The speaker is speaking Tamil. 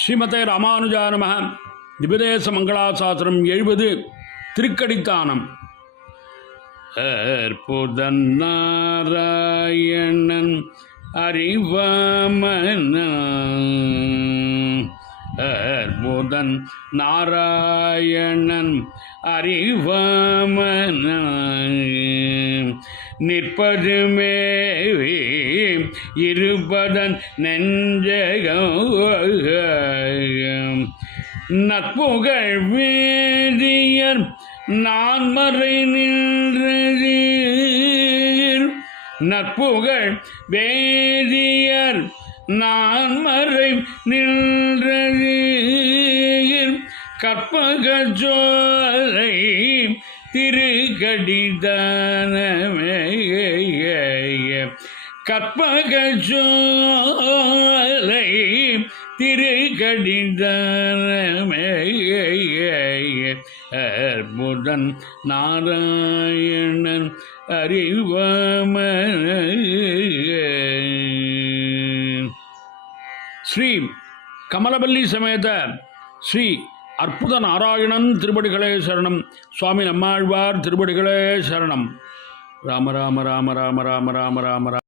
ஸ்ரீமதே ராமானுஜாய நமஹ. திவ்யதேச மங்களாசாசனம் 70 திருக்கடித்தானம். அற்புதன் நாராயணன் அறிவாமன, அற்புதன் நாராயணன் அறிவாமன, நிற்பதுமேவி இருப்பதன் நெஞ்சகம், நட்புகழ் வேதியர் நான்மறை நின்றது, நட்புகழ் வேதியர் நான்மறை நின்றது, கற்பக ஜோலை திருக்கடிதானமே, கற்பக ஜோலை திருக்கடிதானமே, அற்புதன் நாராயணன் அறிவாமன. ஸ்ரீ கமலவல்லி சமேத ஸ்ரீ அற்புத நாராயணன் திருவடிகளே சரணம். சுவாமி நம்மாழ்வார் திருவடிகளே சரணம். ராம ராம ராம ராம ராம ராம ராம ராம.